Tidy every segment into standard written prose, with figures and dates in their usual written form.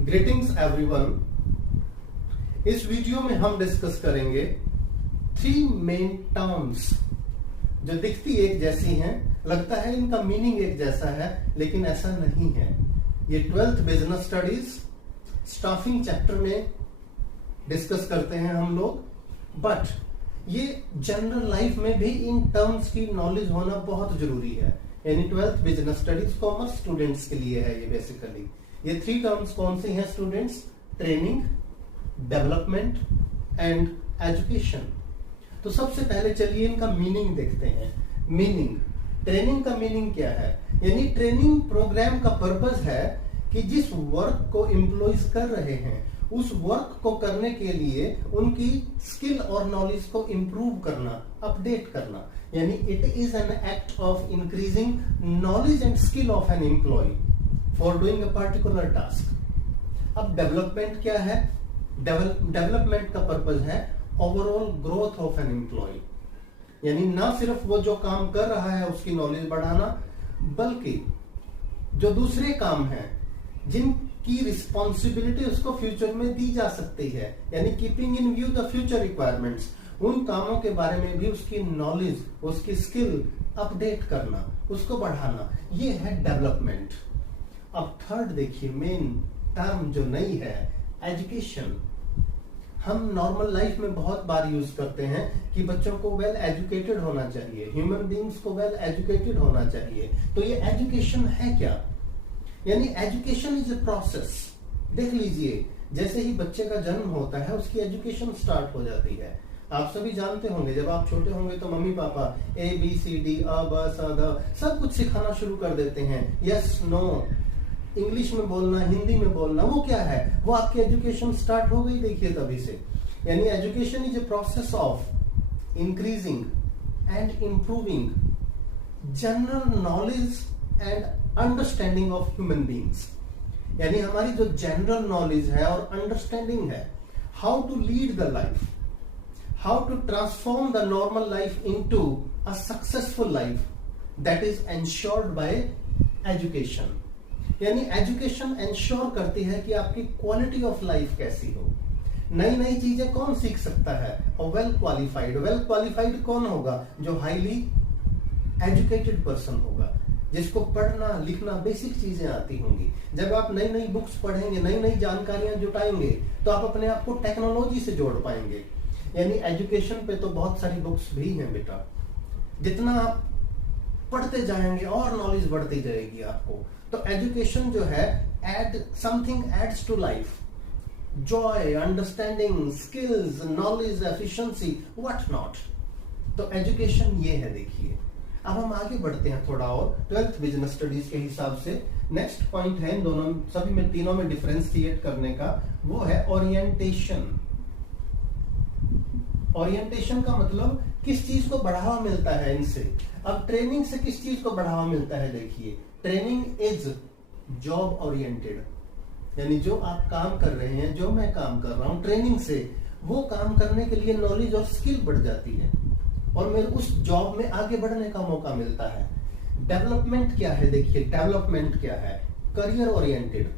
Greetings everyone. इस video में हम डिस्कस करेंगे 3 मेन टर्म्स जो दिखती एक जैसी हैं, लगता है इनका मीनिंग एक जैसा है, लेकिन ऐसा नहीं है। ये 12th business studies staffing chapter में डिस्कस करते हैं हम लोग, बट ये जनरल लाइफ में भी इन टर्म्स की नॉलेज होना बहुत जरूरी है। यानी 12th business studies commerce students के लिए है ये बेसिकली। ये 3 टर्म्स कौन सी हैं students? Training, development and education. तो सबसे पहले चलिए इनका मीनिंग देखते हैं। मीनिंग, ट्रेनिंग का मीनिंग क्या है? यानी ट्रेनिंग प्रोग्राम का पर्पस है कि जिस वर्क को एम्प्लॉयज कर रहे हैं उस वर्क को करने के लिए उनकी स्किल और नॉलेज को इंप्रूव करना, अपडेट करना। यानी it is an act of increasing knowledge and skill of an employee for doing a particular task. अब डेवलपमेंट क्या है? डेवलपमेंट का पर्पस है overall growth of an employee. यानी ना सिर्फ वो जो काम कर रहा है उसकी नॉलेज बढ़ाना, बल्कि जो दूसरे काम हैं जिनकी रिस्पॉन्सिबिलिटी उसको फ्यूचर में दी जा सकती है, यानी keeping in view the future requirements, उन कामों के बारे में भी उसकी नॉलेज, उसकी स्किल अपडेट करना, उसको बढ़ाना, ये है डेवलपमेंट। अब थर्ड देखिए मेन टर्म जो नई है, एजुकेशन। हम नॉर्मल लाइफ में बहुत बार यूज करते हैं कि बच्चों को वेल एजुकेटेड होना चाहिए, ह्यूमन बींग्स को वेल एजुकेटेड होना चाहिए। तो ये एजुकेशन है क्या? यानी एजुकेशन इज ए प्रोसेस। देख लीजिए, जैसे ही बच्चे का जन्म होता है उसकी एजुकेशन स्टार्ट हो जाती है। आप सभी जानते होंगे जब आप छोटे होंगे तो मम्मी पापा ABCD अ ब स द सब कुछ सिखाना शुरू कर देते हैं। यस नो, इंग्लिश में बोलना, हिंदी में बोलना, वो क्या है? वो आपकी एजुकेशन स्टार्ट हो गई। देखिए तभी से। यानी education is a process of increasing and improving general knowledge and understanding of human beings. यानी हमारी जो जनरल नॉलेज है और अंडरस्टैंडिंग है, how to lead the life, how to transform the normal life into a successful life, that is ensured by education. यानी education ensure करती है कि आपकी क्वालिटी ऑफ लाइफ कैसी हो। नई नई चीजें कौन सीख सकता है? और वेल क्वालिफाइड कौन होगा? जो हाईली एजुकेटेड पर्सन होगा, जिसको पढ़ना लिखना बेसिक चीजें आती होंगी। जब आप नई नई बुक्स पढ़ेंगे, नई नई जानकारियां जुटाएंगे, तो आप अपने आप को टेक्नोलॉजी से जोड़ पाएंगे। यानी एजुकेशन पे तो बहुत सारी बुक्स भी हैं बेटा। जितना आप पढ़ते जाएंगे और नॉलेज बढ़ती जाएगी आपको। तो एजुकेशन जो है something adds to life, joy, understanding, skills, knowledge, efficiency, what not. तो एजुकेशन ये है। देखिए अब हम आगे बढ़ते हैं थोड़ा और 12th बिजनेस स्टडीज के हिसाब से। नेक्स्ट पॉइंट है इन दोनों सभी में, तीनों में डिफरेंशिएट करने का, वो है ओरिएंटेशन। ओरिएंटेशन का मतलब किस चीज को बढ़ावा मिलता है इनसे। अब ट्रेनिंग से किस चीज को बढ़ावा मिलता है? देखिए ट्रेनिंग इज जॉब ओरिएंटेड। यानी जो आप काम कर रहे हैं, जो मैं काम कर रहा हूं, ट्रेनिंग से वो काम करने के लिए नॉलेज और स्किल बढ़ जाती है और मेरे उस जॉब में आगे बढ़ने का मौका मिलता है। डेवलपमेंट क्या है? देखिए डेवलपमेंट क्या है? Career oriented.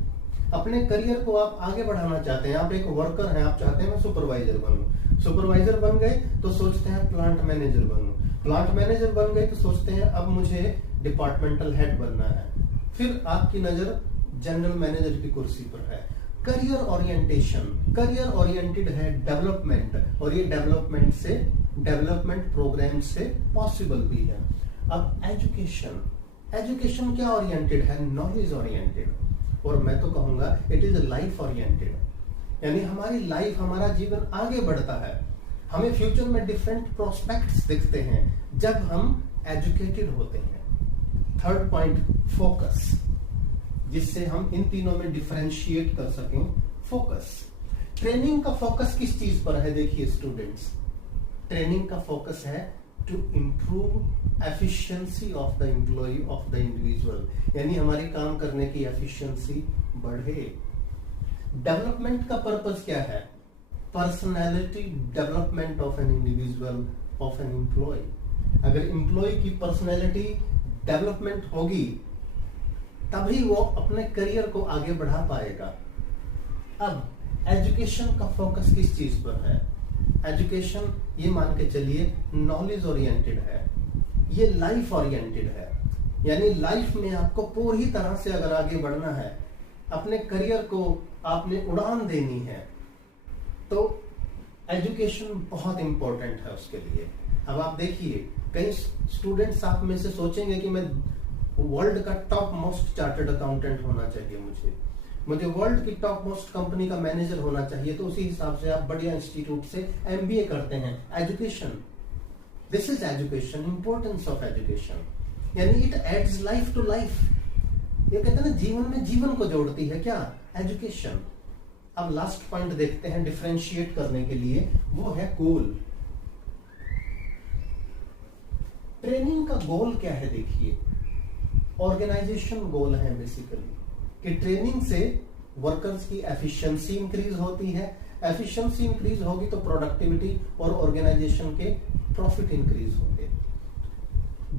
अपने करियर को आप आगे बढ़ाना चाहते हैं, आप एक वर्कर हैं, आप चाहते हैं मैं सुपरवाइजर बनूं। सुपरवाइजर बन गए तो सोचते हैं प्लांट मैनेजर बनूं। प्लांट मैनेजर बन गए तो सोचते हैं अब मुझे डिपार्टमेंटल हेड बनना है। फिर आपकी नजर जनरल मैनेजर की कुर्सी पर है। करियर ओरिएंटेशन, करियर ओरिएंटेड है डेवलपमेंट, और ये डेवलपमेंट से, डेवलपमेंट प्रोग्राम से पॉसिबल भी है। अब एजुकेशन, एजुकेशन क्या ओरिएंटेड है? Knowledge oriented. और मैं तो कहूंगा इट इज लाइफ ओरिएंटेड। यानी हमारी लाइफ, हमारा जीवन आगे बढ़ता है, हमें फ्यूचर में डिफरेंट प्रोस्पेक्ट्स दिखते हैं जब हम एजुकेटेड होते हैं। थर्ड पॉइंट, फोकस, जिससे हम इन तीनों में डिफरेंशिएट कर सकें। फोकस, ट्रेनिंग का फोकस किस चीज पर है? देखिए स्टूडेंट्स, ट्रेनिंग का फोकस है to improve efficiency of the employee, of the individual. यानी हमारी काम करने की एफिशिएंसी बढ़े। डेवलपमेंट का पर्पस क्या है? Personality development of an individual, of an employee. अगर एम्प्लॉय की पर्सनैलिटी डेवलपमेंट होगी तभी वो अपने करियर को आगे बढ़ा पाएगा। अब एजुकेशन का फोकस किस चीज पर है? एजुकेशन ये मान के चलिए नॉलेज ओरिएंटेड है, ये लाइफ ओरिएंटेड है। यानी लाइफ में आपको पूरी तरह से अगर आगे बढ़ना है, अपने करियर को आपने उड़ान देनी है, तो एजुकेशन बहुत इंपॉर्टेंट है उसके लिए। अब आप देखिए, कई स्टूडेंट्स आप में से सोचेंगे कि मैं वर्ल्ड का टॉप मोस्ट चार्टर्ड अकाउंटेंट होना चाहिए, मुझे वर्ल्ड की टॉप मोस्ट कंपनी का मैनेजर होना चाहिए, तो उसी हिसाब से आप बढ़िया इंस्टीट्यूट से एमबीए करते हैं। Education, this is education, importance of education, यानी it aids life to life. ये कहते हैं ना, जीवन में जीवन को जोड़ती है क्या? एजुकेशन। अब लास्ट पॉइंट देखते हैं डिफरेंशिएट करने के लिए, वो है गोल। ट्रेनिंग का गोल क्या है? देखिए, ऑर्गेनाइजेशन गोल है बेसिकली कि ट्रेनिंग से वर्कर्स की एफिशिएंसी इंक्रीज होती है, एफिशिएंसी इंक्रीज होगी तो प्रोडक्टिविटी और ऑर्गेनाइजेशन के प्रॉफिट इंक्रीज होंगे।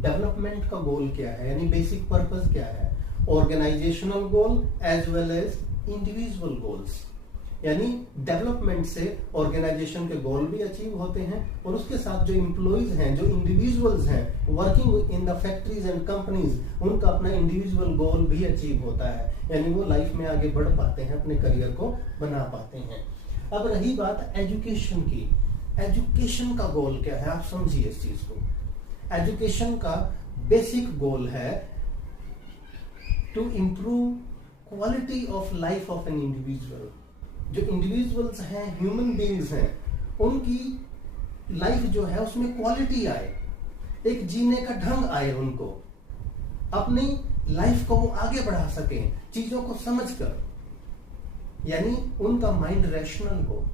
डेवलपमेंट का गोल क्या है, यानी बेसिक पर्पस क्या है? Organizational goal as well as individual goals. यानी डेवलपमेंट से ऑर्गेनाइजेशन के गोल भी अचीव होते हैं और उसके साथ जो इंप्लॉइज हैं, जो इंडिविजुअल्स हैं working in the factories and companies, उनका अपना इंडिविजुअल गोल भी अचीव होता है। यानी वो लाइफ में आगे बढ़ पाते हैं, अपने करियर को बना पाते हैं। अब रही बात एजुकेशन की, एजुकेशन का गोल क्या है? आप समझिए इस चीज को। एजुकेशन का बेसिक गोल है to improve quality of life of an individual. जो इंडिविजुअल्स हैं, ह्यूमन बीइंग्स हैं, उनकी लाइफ जो है उसमें क्वालिटी आए, एक जीने का ढंग आए, उनको अपनी लाइफ को वो आगे बढ़ा सकें चीजों को समझकर। यानी उनका माइंड रैशनल हो,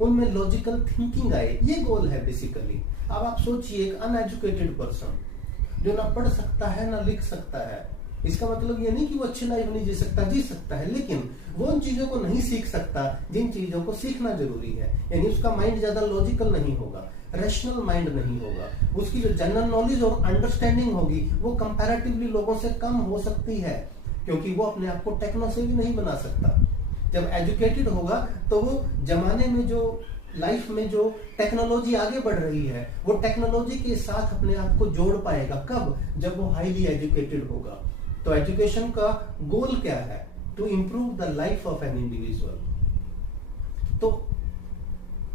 उनमें लॉजिकल थिंकिंग आए, ये गोल है बेसिकली। अब आप सोचिए, एक अनएजुकेटेड पर्सन जो ना पढ़ सकता है ना लिख सकता है, इसका मतलब ये नहीं कि वो अच्छी लाइफ नहीं जी सकता, जी सकता है, लेकिन वो उन चीजों को नहीं सीख सकता जिन चीजों को सीखना जरूरी है। यानी उसका माइंड ज्यादा लॉजिकल नहीं होगा, रैशनल माइंड नहीं होगा, उसकी जो जनरल नॉलेज और अंडरस्टैंडिंग होगी वो कंपैरेटिवली लोगों से कम हो सकती है, क्योंकि वो अपने आप को टेक्नो से भी नहीं बना सकता। जब एजुकेटेड होगा तो वो जमाने में जो लाइफ में जो टेक्नोलॉजी आगे बढ़ रही है, वो टेक्नोलॉजी के साथ अपने आप को जोड़ पाएगा। कब? जब वो हाईली एजुकेटेड होगा। तो एजुकेशन का गोल क्या है? To improve the life of an individual. तो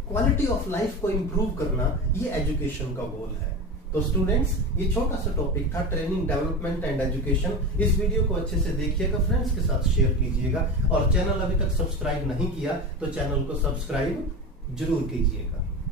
क्वालिटी ऑफ लाइफ को इंप्रूव करना, ये एजुकेशन का गोल है। तो स्टूडेंट्स, ये छोटा सा टॉपिक था, ट्रेनिंग, डेवलपमेंट एंड एजुकेशन। इस वीडियो को अच्छे से देखिएगा, फ्रेंड्स के साथ शेयर कीजिएगा, और चैनल अभी तक सब्सक्राइब नहीं किया तो चैनल को सब्सक्राइब जरूर कीजिएगा।